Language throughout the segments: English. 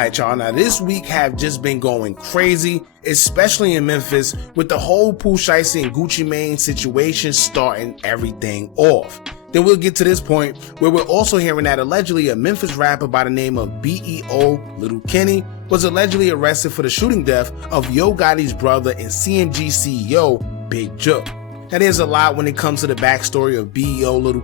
Alright y'all, now this week have just been going crazy, especially in Memphis, with the whole Pooh Shiesty and Gucci Mane situation starting everything off. Then we'll get to this point where we're also hearing that allegedly a Memphis rapper by the name of BEO Lil was allegedly arrested for the shooting death of Yo Gotti's brother and CMG CEO, Big Jook. Now there's a lot when it comes to the backstory of BEO Lil,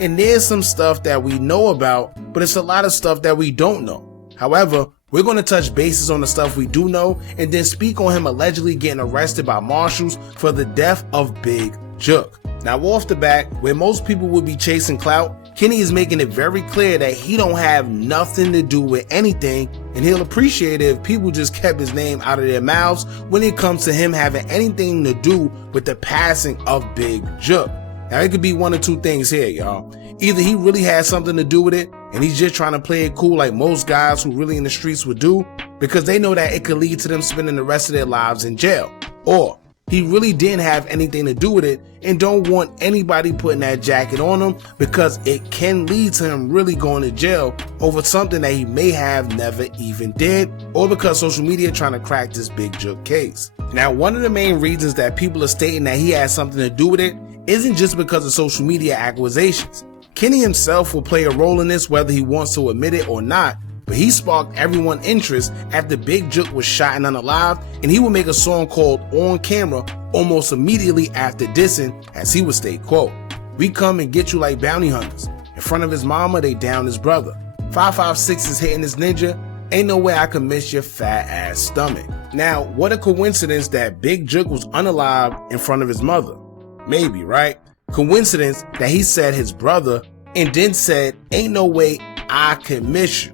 and there's some stuff that we know about, but it's a lot of stuff that we don't know. However, we're going to touch bases on the stuff we do know and then speak on him allegedly getting arrested by marshals for the death of Big Jook. Now off the bat, where most people would be chasing clout, Kenny is making it very clear that he don't have nothing to do with anything, and he'll appreciate it if people just kept his name out of their mouths when it comes to him having anything to do with the passing of Big Jook. Now it could be one of two things here, y'all. Either he really has something to do with it and he's just trying to play it cool like most guys who really in the streets would do, because they know that it could lead to them spending the rest of their lives in jail. Or he really didn't have anything to do with it and don't want anybody putting that jacket on him, because it can lead to him really going to jail over something that he may have never even did, or because social media trying to crack this Big Jook case. Now one of the main reasons that people are stating that he has something to do with it isn't just because of social media accusations. Kenny himself will play a role in this whether he wants to admit it or not, but he sparked everyone's interest after Big Jook was shot and unalive, and he would make a song called On Camera almost immediately after dissing, as he would state, quote, "We come and get you like bounty hunters. In front of his mama, they down his brother. 556 is hitting this ninja. Ain't no way I can miss your fat ass stomach." Now, what a coincidence that Big Jook was unalive in front of his mother. Maybe, right? Coincidence that he said his brother and then said, "Ain't no way I can miss you."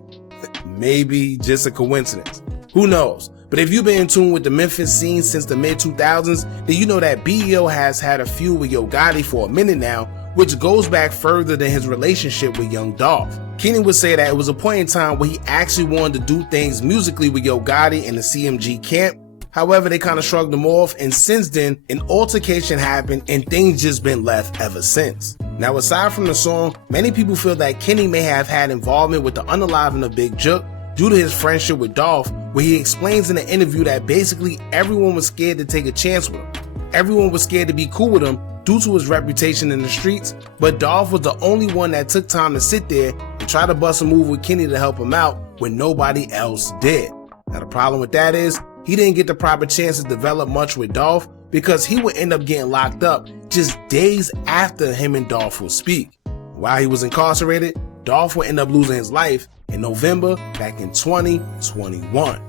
Maybe just a coincidence. Who knows? But if you've been in tune with the Memphis scene since the mid-2000s, then you know that BEO has had a feud with Yo Gotti for a minute now, which goes back further than his relationship with Young Dolph. Kenny would say that it was a point in time where he actually wanted to do things musically with Yo Gotti and the CMG camp. However, they kind of shrugged him off, and since then, an altercation happened and things just been left ever since. Now, aside from the song, many people feel that Kenny may have had involvement with the unaliving of Big Jook due to his friendship with Dolph, where he explains in an interview that basically everyone was scared to take a chance with him. Everyone was scared to be cool with him due to his reputation in the streets, but Dolph was the only one that took time to sit there and try to bust a move with Kenny to help him out when nobody else did. Now, the problem with that is, he didn't get the proper chance to develop much with Dolph, because he would end up getting locked up just days after him and Dolph would speak. While he was incarcerated, Dolph would end up losing his life in November back in 2021.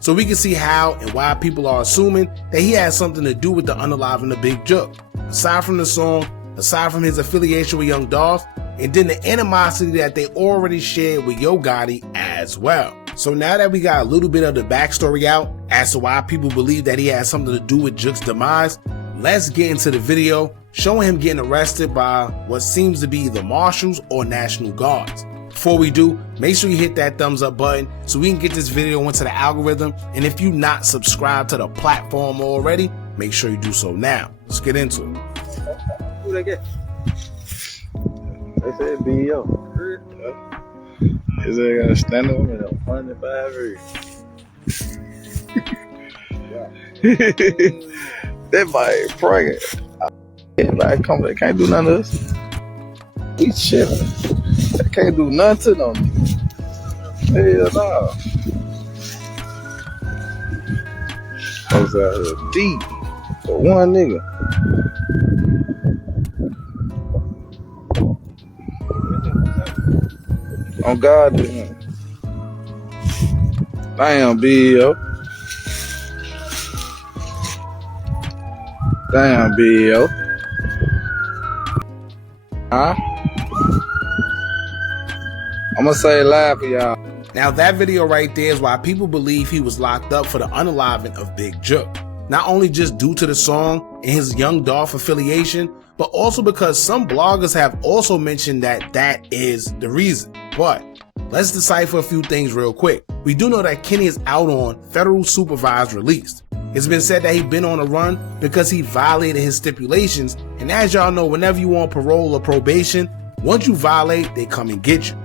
So we can see how and why people are assuming that he has something to do with the unaliving of Big Jook. Aside from the song, aside from his affiliation with Young Dolph, and then the animosity that they already shared with Yo Gotti as well. So now that we got a little bit of the backstory out as to why people believe that he has something to do with Jook's demise, let's get into the video showing him getting arrested by what seems to be the marshals or National Guards. Before we do, make sure you hit that thumbs up button so we can get this video into the algorithm, and if you're not subscribed to the platform already, make sure you do so now. Let's get into it. Who they get? They said BEO. Is they gonna stand up? 105 years. That boy pregnant. Everybody come, they can't do nothing to us. He chilling. They can't do nothing to them. Hell no. I was out here deep for one nigga. On God, damn, BEO. Damn, BEO. Huh? I'm gonna say it live for y'all. Now that video right there is why people believe he was locked up for the unaliving of Big Jook. Not only just due to the song and his Young Dolph affiliation, but also because some bloggers have also mentioned that that is the reason. But let's decipher a few things real quick. We do know that Kenny is out on federal supervised release. It's been said that he's been on a run because he violated his stipulations, and as y'all know, whenever you on parole or probation, once you violate, they come and get you.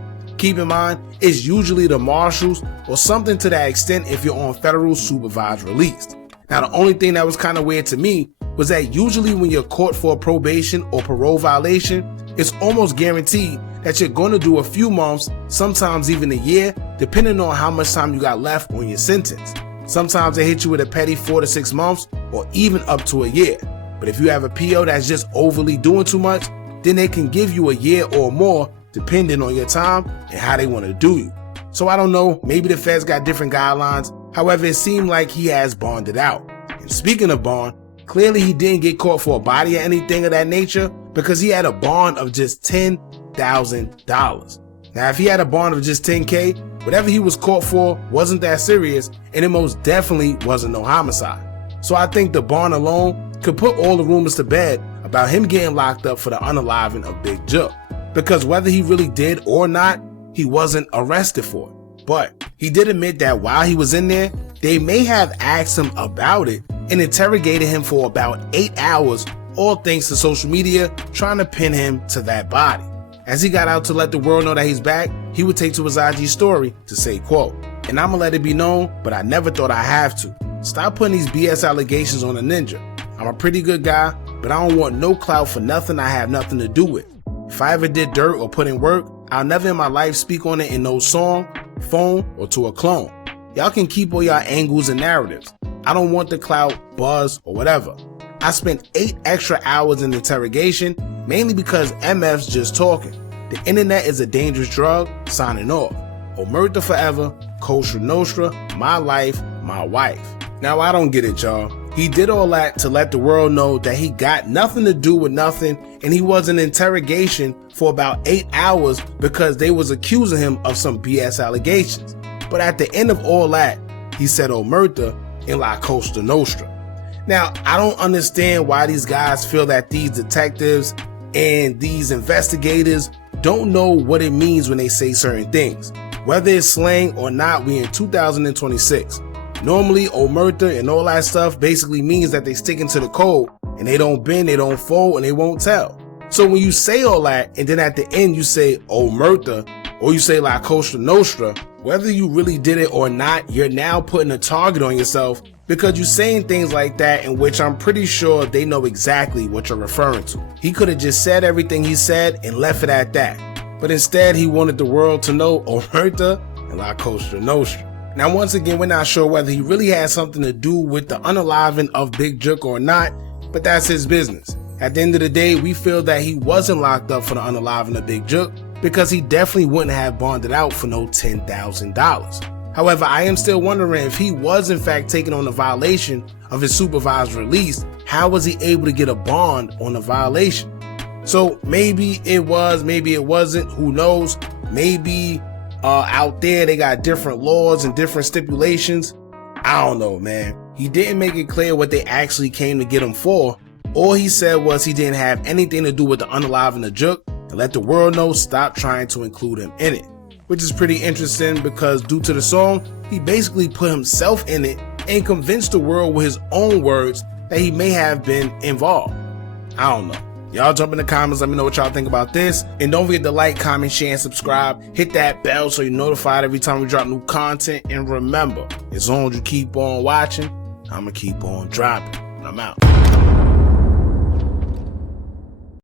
keep in mind, it's usually the marshals or something to that extent if you're on federal supervised release. Now, the only thing that was kind of weird to me was that usually when you're caught for a probation or parole violation, it's almost guaranteed that you're going to do a few months, sometimes even a year, depending on how much time you got left on your sentence. Sometimes they hit you with a petty 4 to 6 months or even up to a year. But if you have a PO that's just overly doing too much, then they can give you a year or more depending on your time and how they want to do you. So I don't know, maybe the feds got different guidelines. However, it seemed like he has bonded out. And speaking of bond, clearly he didn't get caught for a body or anything of that nature because he had a bond of just $10,000. Now, if he had a bond of just $10K, whatever he was caught for wasn't that serious, and it most definitely wasn't no homicide. So I think the bond alone could put all the rumors to bed about him getting locked up for the unaliving of Big Jook. Because whether he really did or not, he wasn't arrested for it. But he did admit that while he was in there, they may have asked him about it and interrogated him for about 8 hours, all thanks to social media trying to pin him to that body. As he got out to let the world know that he's back, he would take to his IG story to say, quote, "And I'ma let it be known, but I never thought I have to. Stop putting these BS allegations on a ninja. I'm a pretty good guy, but I don't want no clout for nothing I have nothing to do with. If I ever did dirt or put in work, I'll never in my life speak on it in no song, phone, or to a clone. Y'all can keep all y'all angles and narratives. I don't want the clout, buzz, or whatever. I spent 8 extra hours in interrogation, mainly because MF's just talking. The internet is a dangerous drug, signing off. Omerta forever, Kosher Nostra, my life, my wife." Now, I don't get it, y'all. He did all that to let the world know that he got nothing to do with nothing, and he was in interrogation for about 8 hours because they was accusing him of some BS allegations. But at the end of all that, he said Omerta in La Costa Nostra. Now, I don't understand why these guys feel that these detectives and these investigators don't know what it means when they say certain things. Whether it's slang or not, we in 2026. Normally, Omerta and all that stuff basically means that they sticking to the code and they don't bend, they don't fold, and they won't tell. So when you say all that and then at the end you say Omerta or you say La Costa Nostra, whether you really did it or not, you're now putting a target on yourself because you're saying things like that in which I'm pretty sure they know exactly what you're referring to. He could have just said everything he said and left it at that. But instead, he wanted the world to know Omerta and La Costa Nostra. Now, once again, we're not sure whether he really had something to do with the unaliving of Big Jook or not, but that's his business. At the end of the day, we feel that he wasn't locked up for the unaliving of Big Jook because he definitely wouldn't have bonded out for no $10,000. However, I am still wondering if he was in fact taking on a violation of his supervised release, how was he able to get a bond on a violation? So maybe it was, maybe it wasn't, who knows? Maybe out there they got different laws and different stipulations. I don't know, man. He didn't make it clear what they actually came to get him for. All he said was he didn't have anything to do with the unaliving of Jook and let the world know stop trying to include him in it. Which is pretty interesting because due to the song, he basically put himself in it and convinced the world with his own words that he may have been involved. I don't know. Y'all jump in the comments, let me know what y'all think about this. And don't forget to like, comment, share, and subscribe. Hit that bell so you're notified every time we drop new content. And remember, as long as you keep on watching, I'ma keep on dropping. I'm out.